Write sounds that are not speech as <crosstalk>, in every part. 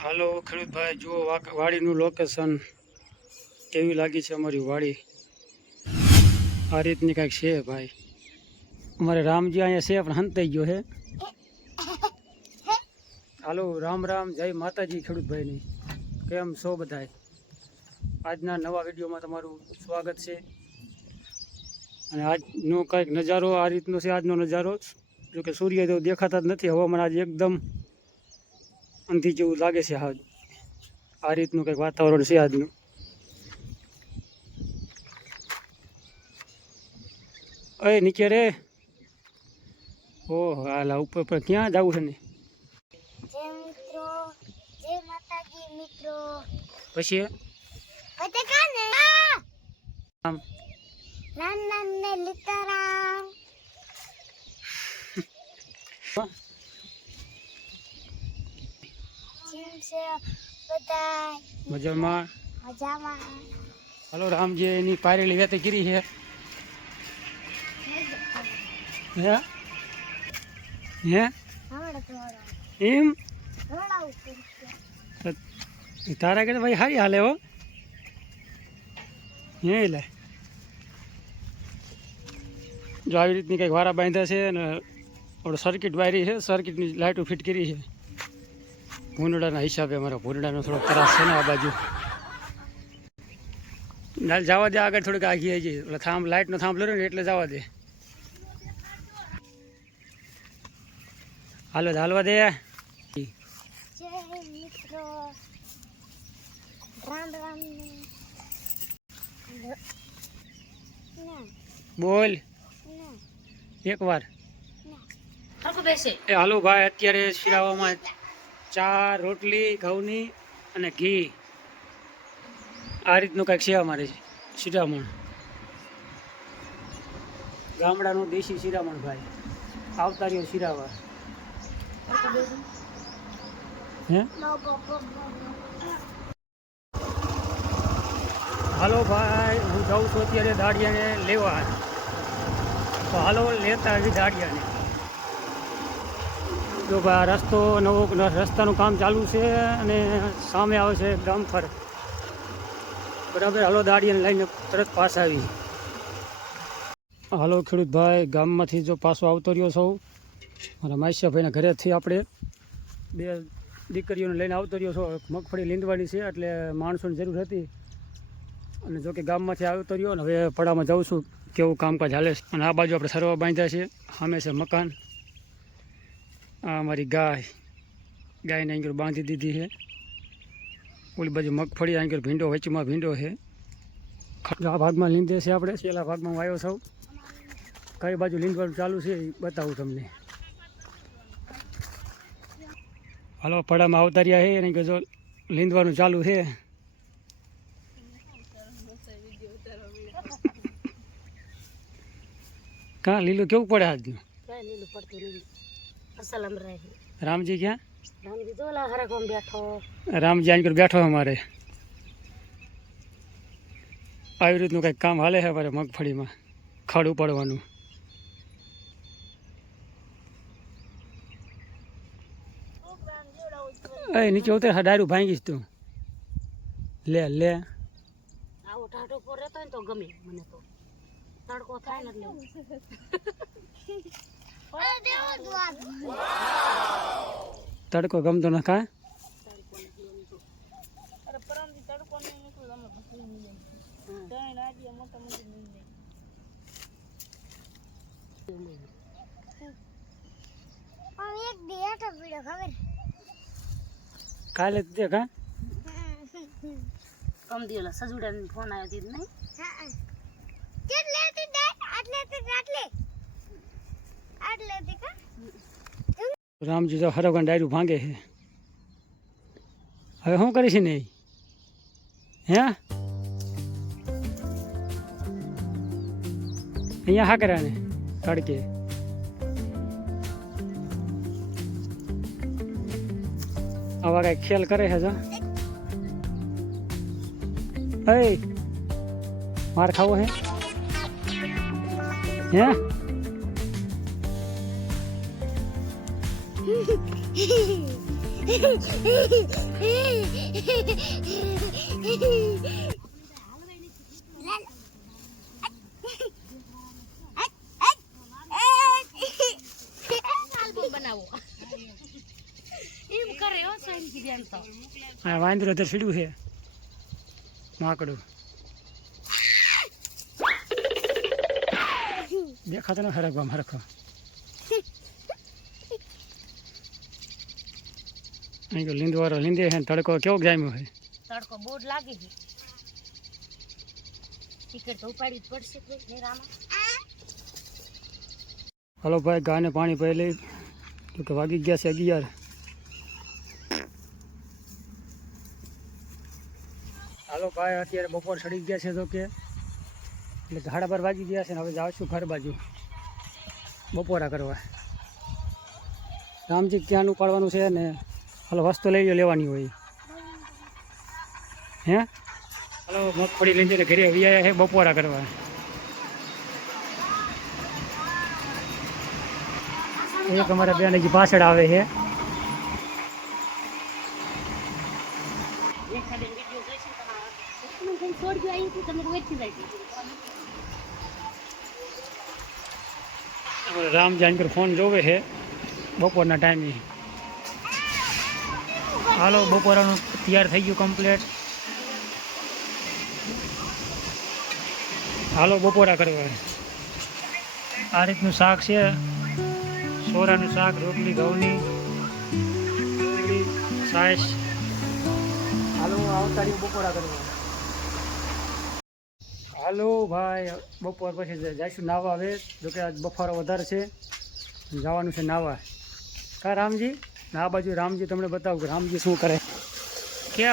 હાલો ખેડૂતભાઈ જુઓ વાડીનું લોકેશન કેવી લાગી છે અમારી વાડી? આ રીતની કાંઈક છે ભાઈ. અમારે રામજી અહીંયા છે, પણ હંતાઈ ગયો છે. હાલો, રામ રામ, જય માતાજી ખેડૂતભાઈની કેમ છો બધાય? આજના નવા વિડીયોમાં તમારું સ્વાગત છે. અને આજનો કાંઈક નજારો, આ રીતનો છે આજનો નજારો. જોકે સૂર્ય તો દેખાતા જ નથી, હવામાન આજે એકદમ અંધી જેવું લાગે છે આ આ રીતનું કંઈક વાતાવરણ છે આજનું. અય નીચે રે. ઓહ હાલા ઉપર પર ક્યાં જવું છે ને? પછી? આમ. નાન નાન ને લીતારામ જેમ છે બધા મજામાં? મજામાં. હાલો રામજી એની પારેલી વેતે કરી છે. હે? હે? એમ? તારા કે ભાઈ હારી હાલે હો. હે લે. જો આવી રીતની કંઈક વારા બાંધ્યા છે અને આપણે સર્કિટ વાયરી છે સર્કિટની લાઇટો ફિટ કરી છે. ભૂંડાના હિસાબે અમારા ભૂંડાનો થોડો ત્રાસ છે ને આ બાજુ. ના જવા દે આગળ થોડીક આગી આવી જઈએ એટલે થાંભ લાઇટનો થાંભલો રહ્યો ને એટલે જવા દે. હાલો હાલવા દે. બોલ. એક વાર. એ હાલો ભાઈ અત્યારે શિરાવામાં ચા, રોટલી, ઘઉંની અને ઘી. આ રીતનું કંઈક છે અમારે શિરામણ. ગામડાનું દેશી શિરામણ ભાઈ આવતા રહ્યો શિરાવા. હે? હાલો ભાઈ, હું જાઉં છું અત્યારે દાડિયાને લેવા. તો હાલો, લેતા આવી દાડિયાને. જો આ રસ્તો નવો રસ્તાનું કામ ચાલુ છે અને સામે આવે છે ડમ્પર બરાબર, હાલો દાડીને લઈને તરત પાસ આવી. હાલો ખેડૂત ભાઈ, ગામમાંથી જો પાછો આવતો રહ્યો સૌ મારા માસ્યાભાઈના ઘરેથી આપણે બે દીકરીઓને લઈને આવતો રહ્યો છો. મગફળી લીંદવાની છે એટલે માણસોની જરૂર હતી. અને જો કે ગામમાંથી આવતો રહ્યો ને હવે પડામાં જાઉં છું. કેવું કામકાજ હાલે છે. અને આ બાજુ આપણે સરવા બાંધ્યા છે સામે છે મકાન. આ અમારી ગાય. ગાયને આંગળ બાંધી દીધી છે. ઓલી બાજુ મગફળી આંગળ ભીંડો વચમાં ભીંડો છે. આ ભાગમાં લીંદે છે આપણે. છેલ્લા ભાગમાં વાયો સૌ કઈ બાજુ લીંદવાનું ચાલુ છે એ બતાવું તમને. હાલો, પડામાં આવતા રહ્યા છે અને જો લીંદવાનું ચાલુ છે. <laughs> કાં લીલું કેવું પડે આજનું? લીલું પડતું નહીં અસલમ રહે. રામજી ક્યાં? રામજી જોલા હરકમ બેઠો. રામજી અહીં બેઠો અમારે. આવી રીતનું કંઈક કામ હાલે છે અમારે મગફળીમાં ખડ ઉપાડવાનું. એ નીચે ઉતર હા ડાયરું ભાંગીશ તું. લે લે. આવો ટાટો પર રહેતો ને તો ગમે મને તો. તડકો થાય ને એટલે. તડકો ગમતો ન કા? અરે પરમથી તડકો નહીં નીકળ્યો અમે પછી નહીં ત્રણ રાજીએ મોટા મોટી નહીં. એક દિયાટો પીડ્યો ખબર કાલે તે કા કમ દિયોલા સજુડા ફોન આવ્યો નહીં કેટલે હતી ડેટ આટલે આટલે રામજી તો હરવગણ ડાયરું ભાંગે છે. હવે શું કરીશ ને? હે? અહીંયા હા કર્યા ને, તડકે. આવા કઈ ખેલ કરે છે જો. માર ખાવો હે? હે? હો વાંદરો તો સીડ્યું છે. માકડું. દેખાતો ને હરખવા હરખો. અહીં તો લીંદવારો લીંદે છે તડકો કેવો જામ્યો છે? તડકો બોર્ડ લાગી ગઈ ટિકિટ જ પડશે હાલો ભાઈ ગાને પાણી લઈ. તો કે વાગી ગયા છે અગિયાર. હાલો ભાઈ અત્યારે બપોર સડી ગયા છે તો કે. એટલે ઘાડા પર વાગી ગયા છે ને હવે જાઉં છું ઘર બાજુ. બપોરા કરવા. રામજી ક્યાંનું પાડવાનું છે ને? હાલો, વસ્તુ લઈ લો લેવાની હોય. હે? હાલો મગફળી લઈને જઈને ઘરે આવી આવ્યા છે બપોરા કરવા. એક અમારા બેન હજી પાછળ આવે છે રામ જાનકર ફોન જોવે છે બપોરના ટાઈમે. હાલો, બપોરાનું તૈયાર થઈ ગયું કમ્પ્લેટ હાલો, બપોરા કરવા. આ રીતનું શાક છે. સોરાનું શાક, રોટલી, ઘઉંની. છાશ હાલો આવતા બપોરા કરવા. હાલો, ભાઈ, બપોર પછી જઈશું નાવા હવે. જોકે આજ બફારો વધારે છે. જવાનું છે નાવા. કા રામજી? આ બાજુ રામજી તમને બતાવું કે રામજી શું કરે. કે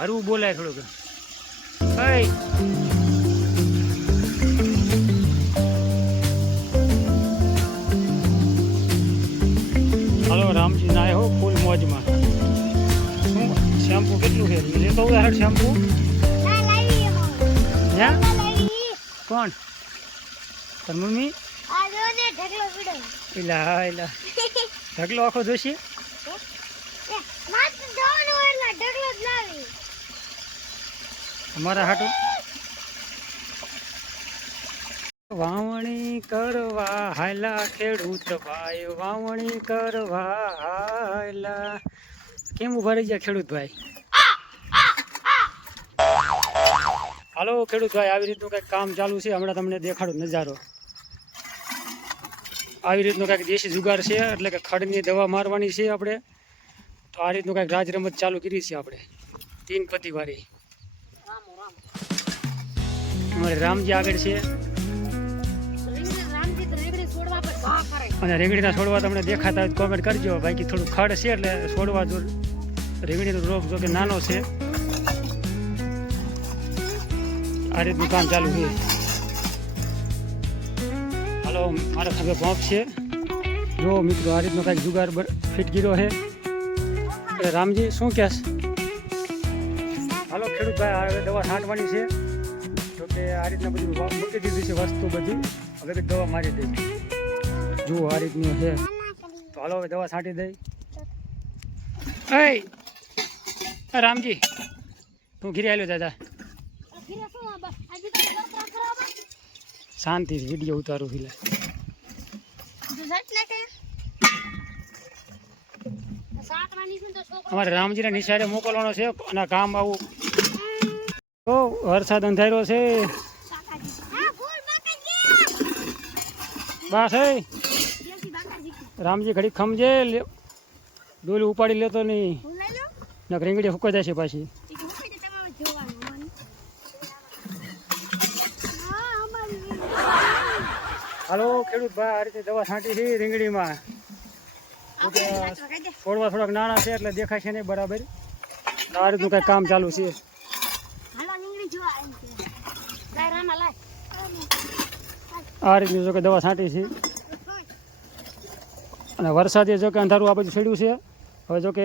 હરવું બોલાય થોડુંક. હાલો રામજી ના હો ફૂલ મોજમાં. શું? શેમ્પુ કેટલું છે? લેતો ઉદાહરણ શેમ્પુ. કોણ? તાર મમ્મી? એલા હા એલા. ઢગલો આખો જોશી? અમારા હાટું. વાવણી કરવા હાલા ખેડૂત ભાઈ, વાવણી કરવા હાલા. કેમ ઊભા રહી ગયા ખેડૂત ભાઈ? હાલો, ખેડૂત ભાઈ, આવી રીતનું કંઈક કામ ચાલુ છે? હમણાં તમને દેખાડું નજારો. આવી રીતનું કંઈક દેશી જુગાર છે, એટલે કે ખડની દવા મારવાની છે આપણે. તો આ રીતનું કંઈક રાજ રમત ચાલુ કરી છે આપણે. તીન પતિવાળી રામો અમારે રામજી આગળ છે. અને રીંગણીના છોડવા તમને દેખાતા કોમેન્ટ કરજો. બાકી થોડું ખડ છે એટલે છોડવા જો રીંગણીનો રોપ જો કે નાનો છે. આ દુકાન ચાલુ છે. હાલો મારા સાથે પંપ છે. જો મિત્રો આ રીતનો કાંઈક જુગાર ફિટ ગીરો છે. એટલે રામજી શું કહેશ હાલો ખેડૂત ભાઈ હવે દવા છાંટવાની છે. તો કે આ રીતના બધું મૂકી દીધી છે વસ્તુ બધી. હવે દવા મારી દઈ. જુઓ આ રીતનું છે. તો હાલો હવે દવા છાંટી દઈ. રામજી તું ઘીરે આવ્યો દાદા. ફીરે શું આ બા- આજે તો બરકરાર કરાવવા? શાંતિ વીડિયો ઉતારું છે છોકરો અમારે રામજીને નિશાળે મોકલવાનો છે અને કામ આવું. તો વરસાદ અંધાર્યો છે. બસ એ રામજી ઘડી ખમજે ડોલી ઉપાડી લેતો નહીં. ફૂલ રીંગડી ફૂકાઈ જશે પાછી ઈ કે મૂકી દે તમારે જોવાનું મને. હા, અમારી રીંગણી. હાલો ખેડૂત ભાઈ આ રીતે દવા છાંટી છે રીંગણીમાં. છોડવા થોડાક નાના છે એટલે દેખાય છે નહીં બરાબર. આ રીતનું કંઈક કામ ચાલુ છે. આ રીતની જો કે દવા છાંટી છે. અને વરસાદે જો કે અંધારું આ બધું છેડ્યું છે. હવે જો કે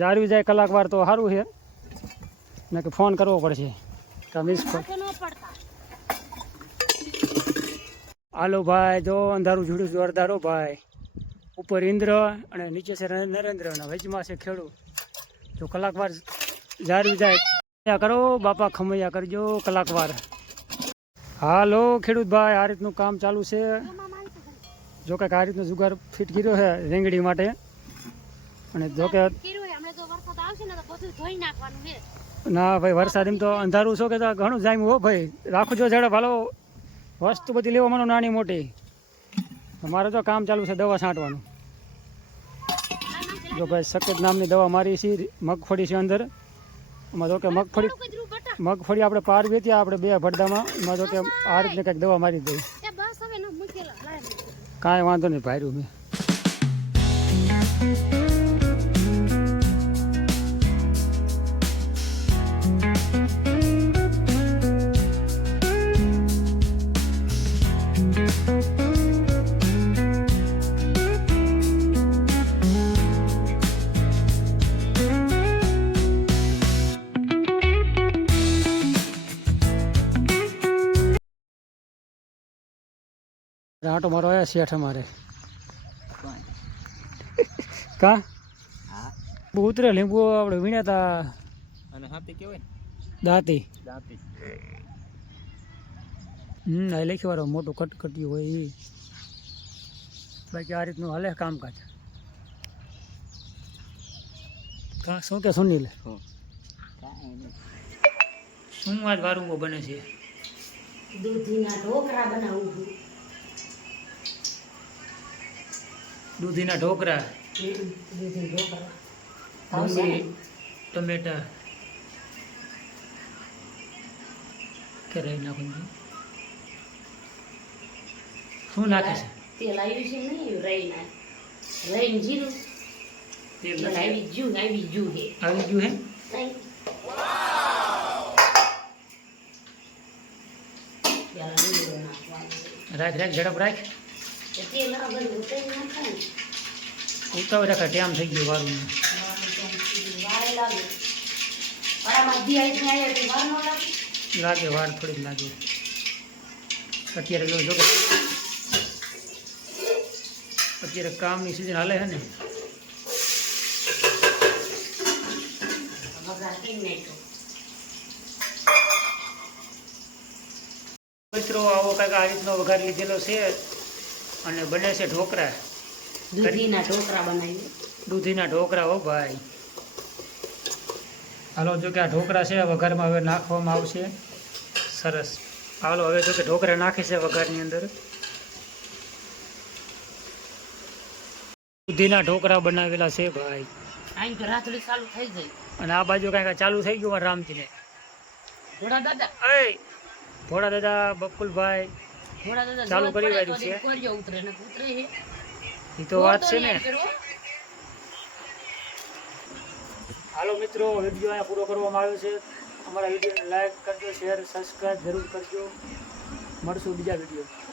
જાળવી જાય કલાક વાર તો સારું છે. ને કે ફોન કરવો પડશે. કે મિસ હાથે ન પડતા હાલો ભાઈ જો અંધારું જોડું જોરદાર ભાઈ. ઉપર ઇન્દ્ર અને નીચે છે નરેન્દ્ર અને વચમાં છે ખેડૂત. જો કલાકવાર જાળવી જાય. કરો બાપા ખમૈયા કરજો કલાકવાર હાલો ખેડૂત ભાઈ આ રીતનું કામ ચાલુ છે. જો કે આ રીતનો જુગાર ફિટ કર્યો છે રેંગડી માટે. અને જો કે ને ભાઈ વરસાદ એમ તો અંધારું છો કે તો ઘણું જાય હો ભાઈ. રાખજો ઝડપ હાલો. વસ્તુ બધી લેવા મને નાની મોટી. મારે તો કામ ચાલુ છે દવા છાંટવાનું. જો ભાઈ સફેદ નામની દવા મારી છે, મગફળી છે અંદર. એમાં જો કે મગફળી મગફળી આપણે પાર વેચ્યા આપણે બે ભડદામાં એમાં જો કે આ રીતની કંઈક દવા મારી દઈ. કાંઈ વાંધો નહીં ભાર્યું મેં આટો મારો આવ્યા શેઠ અમારે કા? બહુ ઉતરે લીંબુ આપણે વીણ્યા તા અને હાથી કેવાય દાંતી. દાંતી. હમ આ લખી વાળો મોટું કટકટ્યું હોય એ બાકી આ રીતનું હાલે કામકાજ. કા શું કે સુનિલ? શું આજ વારું બને છે? દૂધીના ઢોકરા બનાવું છું. દૂધીના ઢોકરા. દૂધી ડુંગળી ટમેટા. કે નાખું શું નાખે છે? તેલ આવ્યું છે નહીં રહી ના રહીને જીરું. તેલ આવી આવી હે આવી હે? રાખ રાખ ઝડપ રાખ. તેલ ઉતરી ઉતાવળ રાખે ટેમ થઈ ગયો વારું લાગે વાર થોડીક લાગે. અત્યારે જો જો અત્યારે કામની સિઝન હાલે છે ને. મિત્રો, આવો કાંઈક આ રીતનો વઘાર લીધેલો છે અને બને છે ઢોકરા દૂધીના ઢોકરા બનાવીએ. દૂધીના ઢોકરા હો ભાઈ. હાલો જો કે આ ઢોકરા છે વઘારમાં હવે નાખવામાં આવશે. સરસ. હાલો હવે જો કે ઢોકરા નાખી છે વઘારની અંદર. દૂધીના ઢોકરા બનાવેલા છે ભાઈ. આઈ તો રાત્રે ચાલુ થઈ જાય. અને આ બાજુ કાંઈક ચાલુ થઈ ગયું રામજીને. ઘોડા દાદા. એ ભોળા દાદા બકુલભાઈ. દાદા ચાલુ કરી વાળ્યું છે. ઉતરે ઉતરે હે. એ તો વાત છે ને. હાલો મિત્રો, વીડિયો અહીંયા પૂરો કરવામાં આવ્યો છે. અમારા વિડીયોને લાઈક કરજો શેર સબસ્ક્રાઈબ જરૂર કરજો. મળશું બીજા વીડિયો